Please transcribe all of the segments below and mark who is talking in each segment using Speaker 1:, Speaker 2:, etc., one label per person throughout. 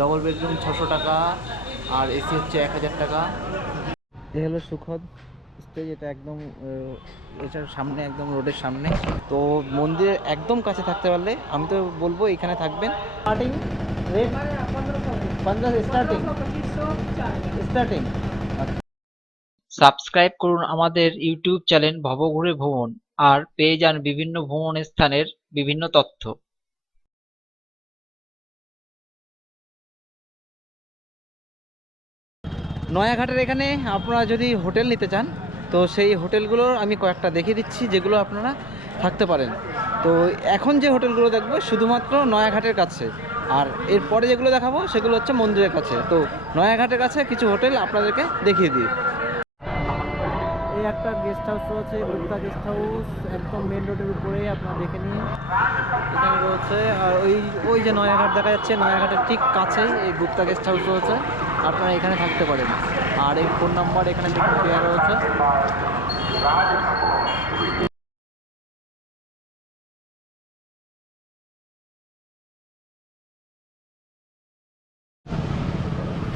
Speaker 1: Double bedroom ছশো টাকা। আর AC হচ্ছে এক হাজার টাকা। এ হলো সুখদ স্টেজ এটা একদম এটার সামনে একদম রোডের সামনে। তো মন্দিরের একদম কাছে থাকতে পারলে আমি তো বলব এখানে থাকবেন। স্টার্টিং রেট পঞ্চাশ স্টার্টিং স্টার্টিং
Speaker 2: সাবস্ক্রাইব করুন আমাদের ইউটিউব চ্যানেল ভবঘুরে ভ্রমণ আর পেয়ে যান বিভিন্ন ভ্রমণ স্থানের বিভিন্ন তথ্য।
Speaker 1: নয়াঘাটের এখানে আপনারা যদি হোটেল নিতে চান তো সেই হোটেলগুলোর আমি কয়েকটা দেখিয়ে দিচ্ছি যেগুলো আপনারা থাকতে পারেন। তো এখন যে হোটেলগুলো দেখব শুধুমাত্র নয়াঘাটের কাছে। আর এরপরে যেগুলো দেখাবো সেগুলো হচ্ছে মন্দিরের কাছে। তো নয়াঘাটের কাছে কিছু হোটেল আপনাদেরকে দেখিয়ে দিই। এই একটা গেস্ট হাউস রয়েছে গুপ্তা গেস্ট হাউস একদম মেন রোডের উপরে আপনারা দেখে নিন। এখানে রয়েছে আর ওই ওই যে নয়াঘাট দেখা যাচ্ছে নয়াঘাটের ঠিক কাছেই এই গুপ্তা গেস্ট হাউস রয়েছে। আপনারা এখানে থাকতে পারেন। আর এই ফোন নাম্বার এখানে দেওয়া রয়েছে।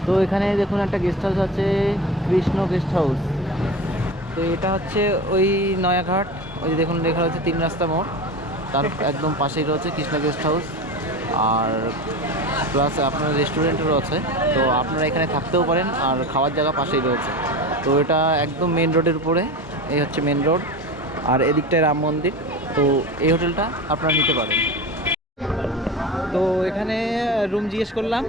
Speaker 1: তো এখানে দেখুন একটা গেস্ট হাউস আছে, কৃষ্ণ গেস্ট হাউস তো এটা হচ্ছে ওই নয়াঘাট, ওই দেখুন লেখা রয়েছে তিন রাস্তা মোড়। তার একদম পাশেই রয়েছে কৃষ্ণ গেস্ট হাউস আর প্লাস আপনার রেস্টুরেন্টও রয়েছে তো আপনারা এখানে থাকতেও পারেন আর খাওয়ার জায়গা পাশেই রয়েছে। তো এটা একদম মেন রোডের উপরে, এই হচ্ছে মেন রোড আর এদিকটায় রাম মন্দির। তো এই হোটেলটা আপনারা নিতে পারেন। তো এখানে রুম জিজ্ঞেস করলাম।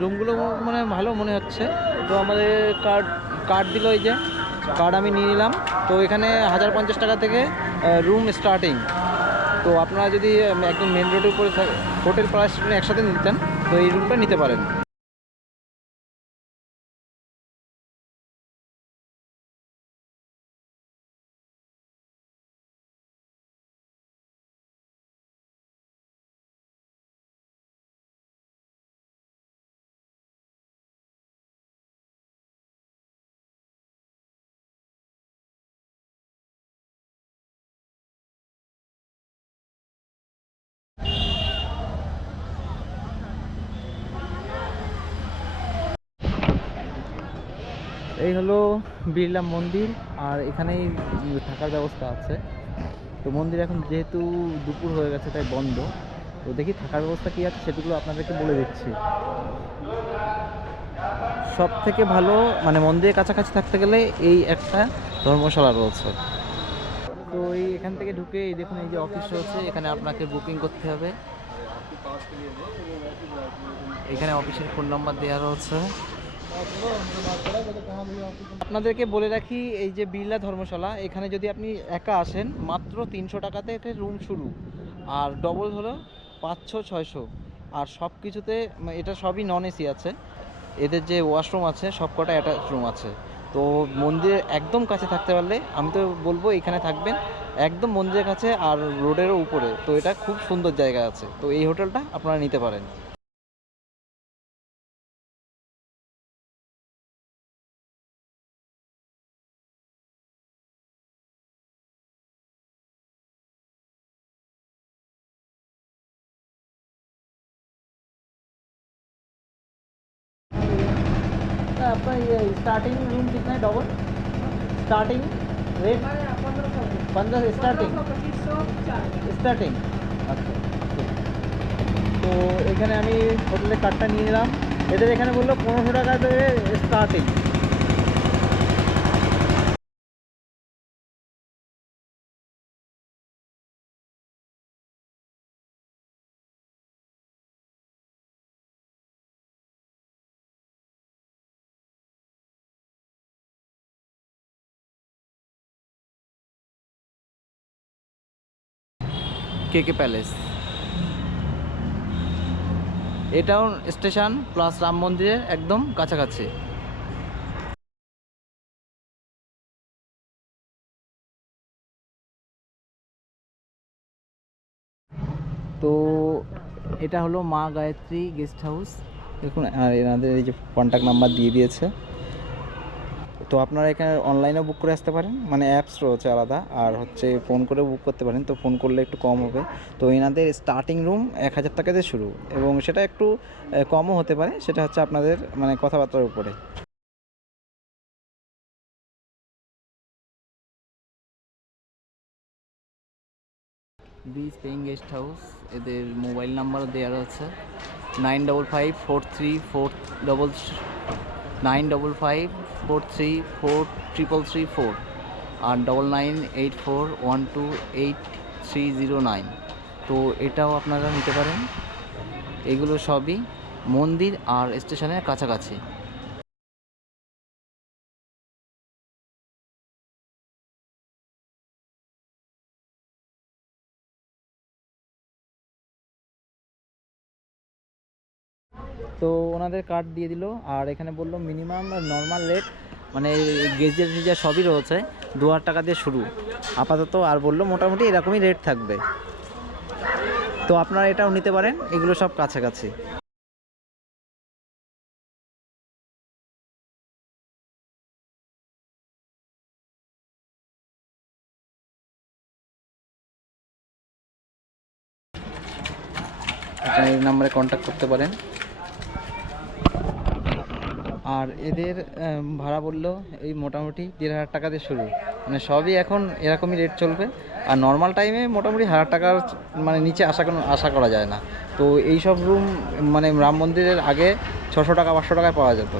Speaker 1: রুমগুলো মানে ভালো মনে হচ্ছে। তো আমাদের কার্ড কার্ড দিল এই যে। কার্ড আমি নিয়ে নিলাম। তো এখানে হাজার পঞ্চাশ টাকা থেকে রুম স্টার্টিং তো আপনারা যদি একদম মেন রোডের উপরে হোটেল প্রাইস একসাথে নিতেন, তো এই রুমটা নিতে পারেন। এই হলো বিড়লা মন্দির আর এখানেই থাকার ব্যবস্থা আছে। তো মন্দির এখন যেহেতু দুপুর হয়ে গেছে, তাই বন্ধ। তো দেখি থাকার ব্যবস্থা কী আছে সেগুলো আপনাদেরকে বলে দিচ্ছি। সব থেকে ভালো মানে মন্দিরের কাছাকাছি থাকতে গেলে এই একটা ধর্মশালা রয়েছে। তো এই এখান থেকে ঢুকে এই দেখুন, এই যে অফিস রয়েছে, এখানে আপনাকে বুকিং করতে হবে। এখানে অফিসের ফোন নাম্বার দেওয়া রয়েছে। আপনাদেরকে বলে রাখি, এই যে বিড়লা ধর্মশালা, এখানে যদি আপনি একা আসেন, মাত্র তিনশো টাকাতে একটা রুম শুরু। আর ডবল হলো পাঁচশো, ছয়শো। আর সব কিছুতে, এটা সবই নন এসি আছে। এদের যে ওয়াশরুম আছে, সব কটা অ্যাটাচ রুম আছে। তো মন্দিরের একদম কাছে থাকতে পারলে, আমি তো বলব এখানে থাকবেন, একদম মন্দিরের কাছে আর রোডেরও উপরে। তো এটা খুব সুন্দর জায়গা আছে। তো এই হোটেলটা আপনারা নিতে পারেন। आपका ये स्टार्टिंग रूम कितना है डबल स्टार्टिंग रेट पंद्रह स्टार्टिंग স্টার্টিং আচ্ছা তো এখানে আমি হোটেলের কার্ডটা নিয়ে নিলাম এদের এখানে বললো পনেরোশো টাকা থেকে স্টার্টিং কে কে প্যালেস? এটাও স্টেশন প্লাস রাম মন্দিরের একদম কাছাকাছি। তো এটা হলো মা গায়ত্রী গেস্ট হাউস। দেখুন, আর এনাদের এই যে কন্ট্যাক্ট নাম্বার দিয়ে দিয়েছে। তো আপনারা এখানে অনলাইনেও বুক করে আসতে পারেন। মানে অ্যাপস রয়েছে আলাদা, আর হচ্ছে ফোন করে বুক করতে পারেন। তো ফোন করলে একটু কম হবে। তো এনাদের স্টার্টিং রুম এক হাজার টাকা দিয়ে শুরু, এবং সেটা একটু কমও হতে পারে। সেটা হচ্ছে আপনাদের মানে কথাবার্তার উপরে। ব্রিজ পেইং গেস্ট হাউস এদের মোবাইল নাম্বারও দেওয়া আছে nine double five four three four double nine double five four three four triple three four আর double nine eight four one two eight three zero nine তো এটাও আপনারা নিতে পারেন। এগুলো সবই মন্দির আর স্টেশনের কাছাকাছি। তো ওনাদের কার্ড দিয়ে দিল, আর এখানে বলল মিনিমাম নর্মাল রেট মানে গেজের টেজার সবই রয়েছে, দু হাজার টাকা দিয়ে শুরু। আপাতত আর বলল মোটামুটি এরকমই রেট থাকবে। তো আপনারা এটাও নিতে পারেন, এগুলো সব কাছাকাছি। আপনারা এই নাম্বারে কন্ট্যাক্ট করতে পারেন। আর এদের ভাড়া বলল এই মোটামুটি দেড় হাজার টাকা দিয়ে শুরু। মানে সবই এখন এরকমই রেট চলবে। আর নর্মাল টাইমে মোটামুটি হাজার টাকার মানে নিচে আশা কোনো, আশা করা যায় না। তো এই সব রুম মানে রাম মন্দিরের আগে ছশো টাকা, পাঁচশো টাকায় পাওয়া যেত।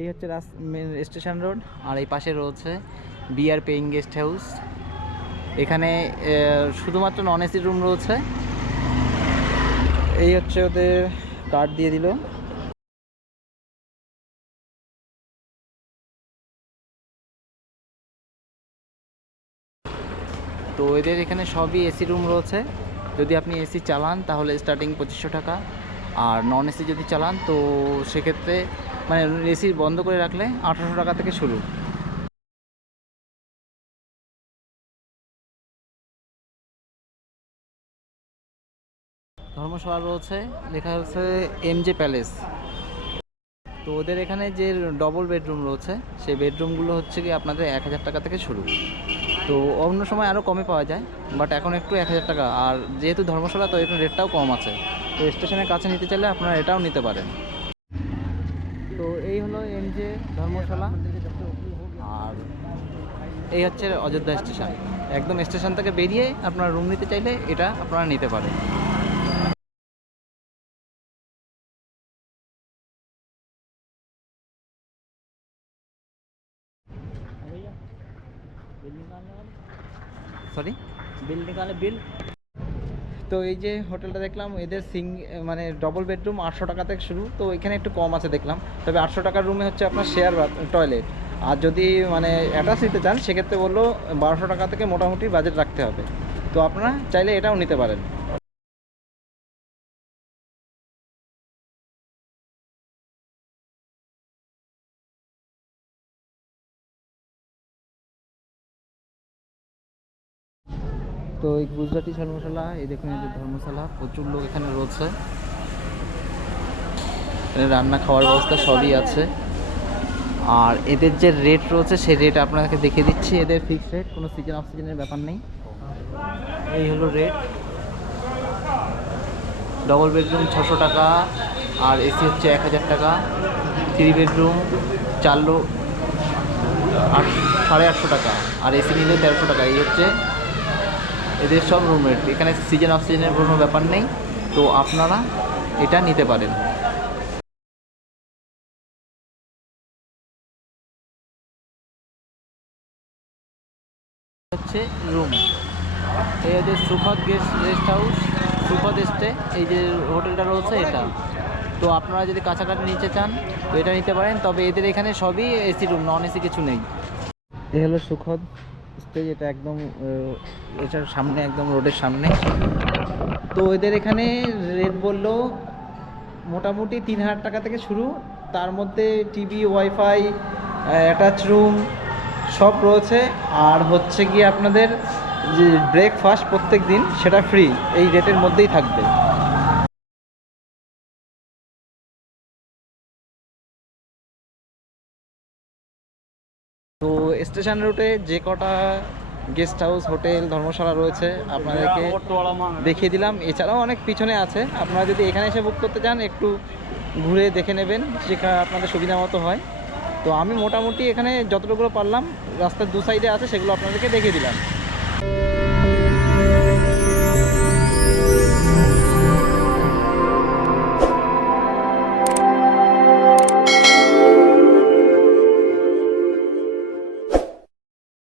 Speaker 1: এই হচ্ছে রাস স্টেশন রোড আর এই পাশে রয়েছে বিআর পেইং গেস্ট হাউস এখানে শুধুমাত্র নন এসি রুম রয়েছে। এই হচ্ছে ওদের কার্ড দিয়ে দিল। তো এদের এখানে সবই এসি রুম রয়েছে। যদি আপনি এসি চালান, তাহলে স্টার্টিং পঁচিশশো টাকা। আর নন এসি যদি চালান, তো সেক্ষেত্রে মানে এসি বন্ধ করে রাখলে আঠারোশো টাকা থেকে শুরু। ধর্মশালা রয়েছে, লেখা হচ্ছে এম জে প্যালেস। তো ওদের এখানে যে ডবল বেডরুম রয়েছে, সেই বেডরুমগুলো হচ্ছে কি আপনাদের এক হাজার টাকা থেকে শুরু। তো অন্য সময় আরও কমে পাওয়া যায় বাট এখন একটু এক হাজার টাকা। আর যেহেতু ধর্মশালা, তো একটু রেটটাও কম আছে। তো স্টেশনের কাছে নিতে চাইলে আপনারা এটাও নিতে পারেন। তো এই হলো এম জে ধর্মশালা। আর এই হচ্ছে অযোধ্যা স্টেশন একদম স্টেশন থেকে বেরিয়ে আপনারা রুম নিতে চাইলে এটা আপনারা নিতে পারেন। সরি বিল নিকালে বিল তো এই যে হোটেলটা দেখলাম এদের সিং মানে ডবল বেডরুম আটশো টাকা থেকে শুরু। তো এখানে একটু কম আছে দেখলাম। তবে আটশো টাকার রুমে হচ্ছে আপনার শেয়ার টয়লেট আর যদি মানে অ্যাটাচ নিতে চান সেক্ষেত্রে বলল বারোশো টাকা থেকে মোটামুটি বাজেট রাখতে হবে। তো আপনারা চাইলে এটাও নিতে পারেন। তো এই গুজরাটি ধর্মশালা এই দেখুন যে ধর্মশালা, প্রচুর লোক এখানে রয়েছে। রান্না খাওয়ার ব্যবস্থা সবই আছে। আর এদের যে রেট রয়েছে, সেই রেট আপনাদেরকে দেখিয়ে দিচ্ছি। এদের ফিক্সড রেট কোনো সিজন অফ সিজনের ব্যাপার নেই। এই হলো রেট ডবল বেডরুম ছশো টাকা, আর এসি হচ্ছে এক হাজার টাকা। থ্রি বেডরুম চার লো আট সাড়ে আটশো টাকা, আর এসি নিলে তেরোশো টাকা। এই হচ্ছে এদের সব রুম এখানে সিজন অফ সিজনের কোনো ব্যাপার নেই। তো আপনারা এটা নিতে পারেন। হচ্ছে রুম এই ওদের Sukhad guest rest house Sukhad stay এই যে হোটেলটা রয়েছে এটা। তো আপনারা যদি কাছাকাছি নিতে চান, তো এটা নিতে পারেন। তবে এদের এখানে সবই এসি রুম নন এসি কিছু নেই। এ হলো সুখদ স্টেজ এটা একদম এটার সামনে, একদম রোডের সামনে। তো এদের এখানে রেট বলল মোটামুটি তিন হাজার টাকা থেকে শুরু। তার মধ্যে টিভি ওয়াইফাই অ্যাটাচ রুম সব রয়েছে। আর হচ্ছে গিয়ে আপনাদের যে ব্রেকফাস্ট প্রত্যেক দিন সেটা ফ্রি এই রেটের মধ্যেই থাকবে। তো স্টেশন রুটে যে কটা গেস্ট হাউস হোটেল ধর্মশালা রয়েছে, আপনাদেরকে দেখিয়ে দিলাম। এছাড়াও অনেক পিছনে আছে। আপনারা যদি এখানে এসে বুক করতে চান, একটু ঘুরে দেখে নেবেন যেখানে আপনাদের সুবিধা মতো হয়। তো আমি মোটামুটি এখানে যতটুকু পারলাম, রাস্তার দু সাইডে আছে, সেগুলো আপনাদেরকে দেখিয়ে দিলাম।